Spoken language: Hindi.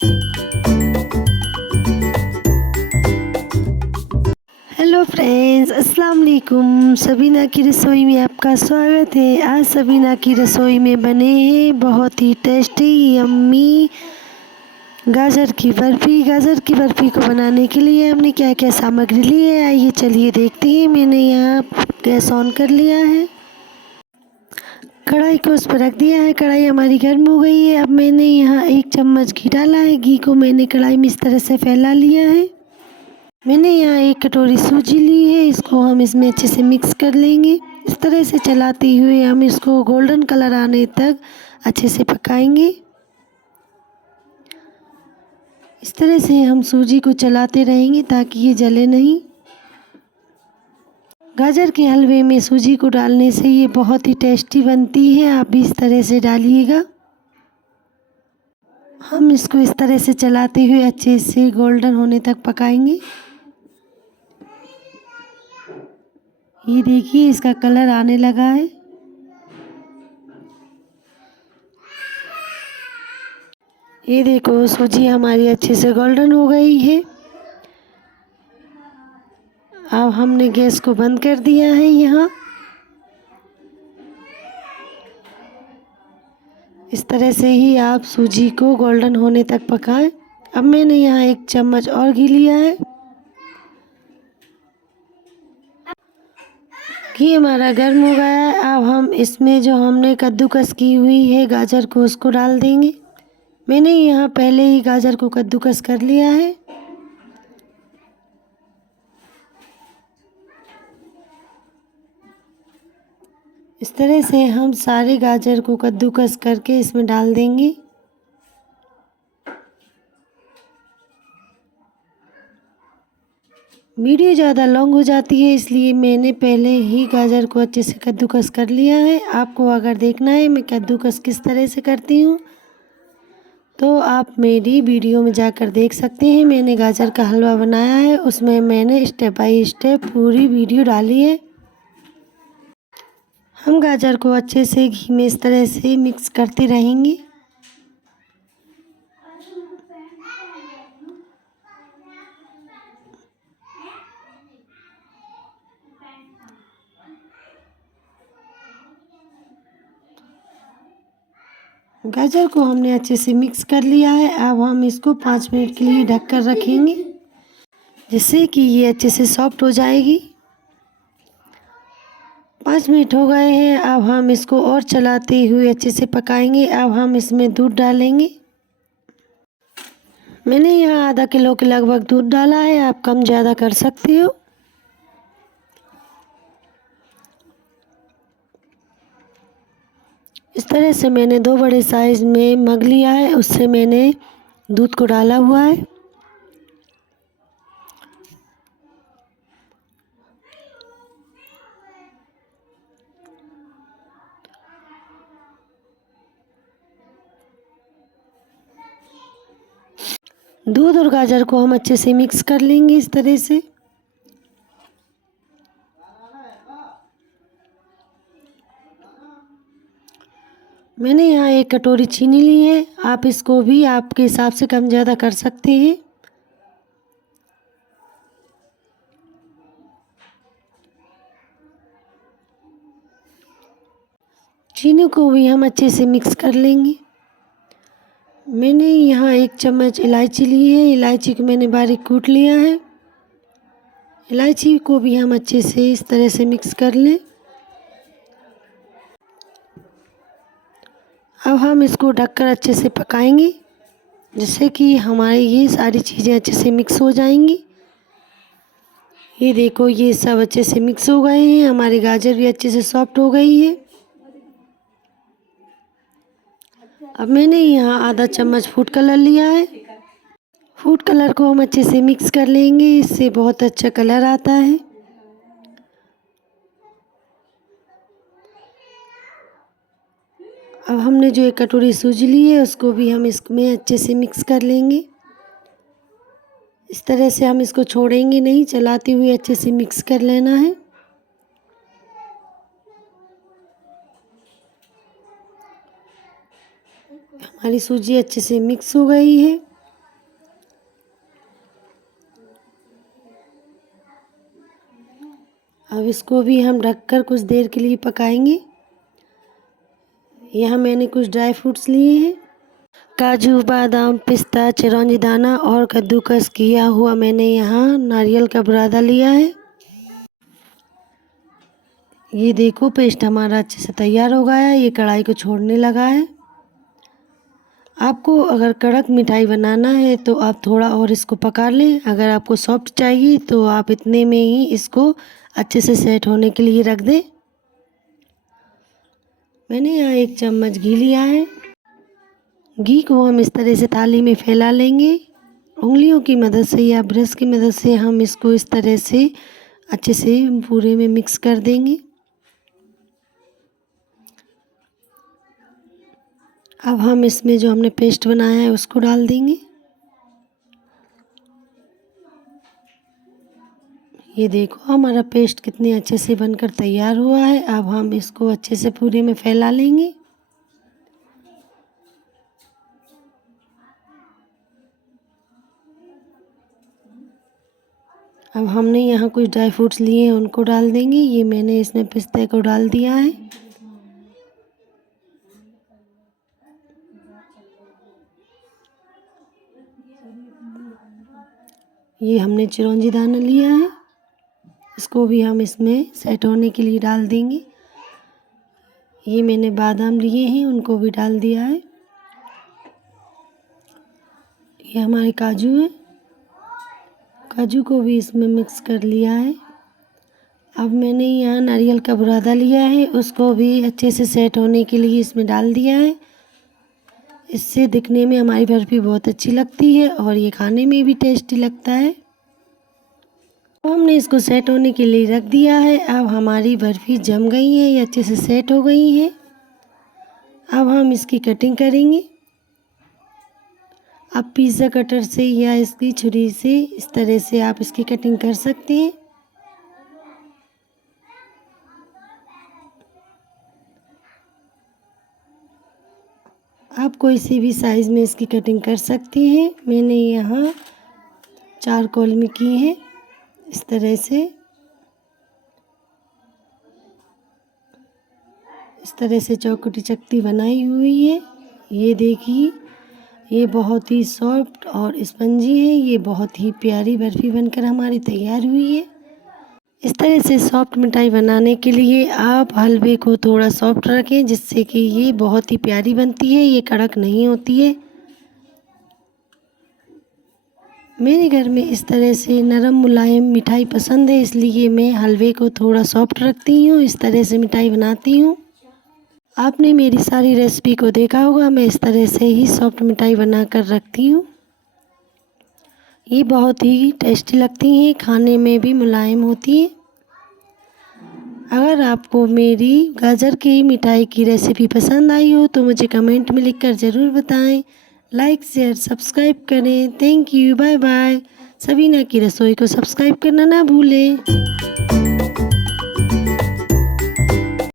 हेलो फ्रेंड्स, अस्सलाम वालेकुम। सबीना की रसोई में आपका स्वागत है। आज सबीना की रसोई में बने हैं बहुत ही टेस्टी यम्मी गाजर की बर्फ़ी। गाजर की बर्फ़ी को बनाने के लिए हमने क्या क्या सामग्री ली है, आइए चलिए देखते हैं। मैंने यहाँ गैस ऑन कर लिया है, कढ़ाई को उस पर रख दिया है। कढ़ाई हमारी गर्म हो गई है। अब मैंने यहाँ 1 चम्मच घी डाला है। घी को मैंने कढ़ाई में इस तरह से फैला लिया है। मैंने यहाँ 1 कटोरी सूजी ली है, इसको हम इसमें अच्छे से मिक्स कर लेंगे। इस तरह से चलाते हुए हम इसको गोल्डन कलर आने तक अच्छे से पकाएंगे। इस तरह से हम सूजी को चलाते रहेंगे ताकि ये जले नहीं। गाजर के हलवे में सूजी को डालने से ये बहुत ही टेस्टी बनती है, आप भी इस तरह से डालिएगा। हम इसको इस तरह से चलाते हुए अच्छे से गोल्डन होने तक पकाएंगे। ये देखिए इसका कलर आने लगा है। ये देखो सूजी हमारी अच्छे से गोल्डन हो गई है। अब हमने गैस को बंद कर दिया है। यहाँ इस तरह से ही आप सूजी को गोल्डन होने तक पकाएं। अब मैंने यहाँ 1 चम्मच और घी लिया है। घी हमारा गर्म हो गया है। अब हम इसमें जो हमने कद्दूकस की हुई है गाजर को, उसको डाल देंगे। मैंने यहाँ पहले ही गाजर को कद्दूकस कर लिया है। इस तरह से हम सारे गाजर को कद्दूकस करके इसमें डाल देंगे। वीडियो ज़्यादा लॉन्ग हो जाती है, इसलिए मैंने पहले ही गाजर को अच्छे से कद्दूकस कर लिया है। आपको अगर देखना है मैं कद्दूकस किस तरह से करती हूँ तो आप मेरी वीडियो में जाकर देख सकते हैं। मैंने गाजर का हलवा बनाया है, उसमें मैंने स्टेप बाय स्टेप पूरी वीडियो डाली है। हम गाजर को अच्छे से घी में इस तरह से मिक्स करते रहेंगे। गाजर को हमने अच्छे से मिक्स कर लिया है। अब हम इसको 5 मिनट के लिए ढक कर रखेंगे, जिससे कि ये अच्छे से सॉफ्ट हो जाएगी। 5 मिनट हो गए हैं। अब हम इसको और चलाते हुए अच्छे से पकाएंगे। अब हम इसमें दूध डालेंगे। मैंने यहाँ आधा किलो के लगभग दूध डाला है, आप कम ज़्यादा कर सकते हो। इस तरह से मैंने 2 बड़े साइज़ में मग लिया है, उससे मैंने दूध को डाला हुआ है। दूध और गाजर को हम अच्छे से मिक्स कर लेंगे इस तरह से। मैंने यहाँ 1 कटोरी चीनी ली है, आप इसको भी आपके हिसाब से कम ज़्यादा कर सकते हैं। चीनी को भी हम अच्छे से मिक्स कर लेंगे। मैंने यहाँ 1 चम्मच इलायची ली है, इलायची को मैंने बारीक कूट लिया है। इलायची को भी हम अच्छे से इस तरह से मिक्स कर लें। अब हम इसको ढककर अच्छे से पकाएंगे, जिससे कि हमारी ये सारी चीज़ें अच्छे से मिक्स हो जाएंगी। ये देखो ये सब अच्छे से मिक्स हो गए हैं, हमारी गाजर भी अच्छे से सॉफ्ट हो गई है। अब मैंने यहाँ आधा चम्मच फूड कलर लिया है। फूड कलर को हम अच्छे से मिक्स कर लेंगे, इससे बहुत अच्छा कलर आता है। अब हमने जो 1 कटोरी सूजी ली है उसको भी हम इसमें अच्छे से मिक्स कर लेंगे। इस तरह से हम इसको छोड़ेंगे नहीं, चलाते हुए अच्छे से मिक्स कर लेना है। हमारी सूजी अच्छे से मिक्स हो गई है। अब इसको भी हम ढककर कुछ देर के लिए पकाएंगे। यहाँ मैंने कुछ ड्राई फ्रूट्स लिए हैं, काजू, बादाम, पिस्ता, चिरौंजी दाना और कद्दूकस किया हुआ मैंने यहाँ नारियल का बुरादा लिया है। ये देखो पेस्ट हमारा अच्छे से तैयार हो गया है, ये कढ़ाई को छोड़ने लगा है। आपको अगर कड़क मिठाई बनाना है तो आप थोड़ा और इसको पका लें। अगर आपको सॉफ्ट चाहिए तो आप इतने में ही इसको अच्छे से सेट होने के लिए रख दें। मैंने यहाँ 1 चम्मच घी लिया है। घी को हम इस तरह से थाली में फैला लेंगे। उंगलियों की मदद से या ब्रश की मदद से हम इसको इस तरह से अच्छे से पूरे में मिक्स कर देंगे। अब हम इसमें जो हमने पेस्ट बनाया है उसको डाल देंगे। ये देखो हमारा पेस्ट कितने अच्छे से बनकर तैयार हुआ है। अब हम इसको अच्छे से पूरे में फैला लेंगे। अब हमने यहाँ कुछ ड्राई फ्रूट्स लिए हैं उनको डाल देंगे। ये मैंने इसमें पिस्ते को डाल दिया है। ये हमने चिरौंजी दाना लिया है, इसको भी हम इसमें सेट होने के लिए डाल देंगे। ये मैंने बादाम लिए हैं उनको भी डाल दिया है। ये हमारे काजू है, काजू को भी इसमें मिक्स कर लिया है। अब मैंने यहाँ नारियल का बुरादा लिया है, उसको भी अच्छे से सेट होने के लिए इसमें डाल दिया है। इससे दिखने में हमारी बर्फ़ी बहुत अच्छी लगती है और ये खाने में भी टेस्टी लगता है। अब हमने इसको सेट होने के लिए रख दिया है। अब हमारी बर्फ़ी जम गई है, ये अच्छे से सेट हो गई है। अब हम इसकी कटिंग करेंगे। आप पिज़्ज़ा कटर से या इसकी छुरी से इस तरह से आप इसकी कटिंग कर सकते हैं। आप कोई सी भी साइज़ में इसकी कटिंग कर सकते हैं। मैंने यहाँ 4 कॉल में की है इस तरह से। इस तरह से चौकोटी चकती बनाई हुई है। ये देखिए ये बहुत ही सॉफ्ट और स्पंजी है। ये बहुत ही प्यारी बर्फ़ी बनकर हमारी तैयार हुई है। इस तरह से सॉफ्ट मिठाई बनाने के लिए आप हलवे को थोड़ा सॉफ्ट रखें, जिससे कि ये बहुत ही प्यारी बनती है, ये कड़क नहीं होती है। मेरे घर में इस तरह से नरम मुलायम मिठाई पसंद है, इसलिए मैं हलवे को थोड़ा सॉफ्ट रखती हूँ, इस तरह से मिठाई बनाती हूँ। आपने मेरी सारी रेसिपी को देखा होगा, मैं इस तरह से ही सॉफ्ट मिठाई बना कर रखती हूँ। ये बहुत ही टेस्टी लगती हैं, खाने में भी मुलायम होती है। अगर आपको मेरी गाजर की मिठाई की रेसिपी पसंद आई हो तो मुझे कमेंट में लिखकर ज़रूर बताएं। लाइक शेयर सब्सक्राइब करें। Thank you, bye bye. Sabina की रसोई को सब्सक्राइब करना ना भूलें।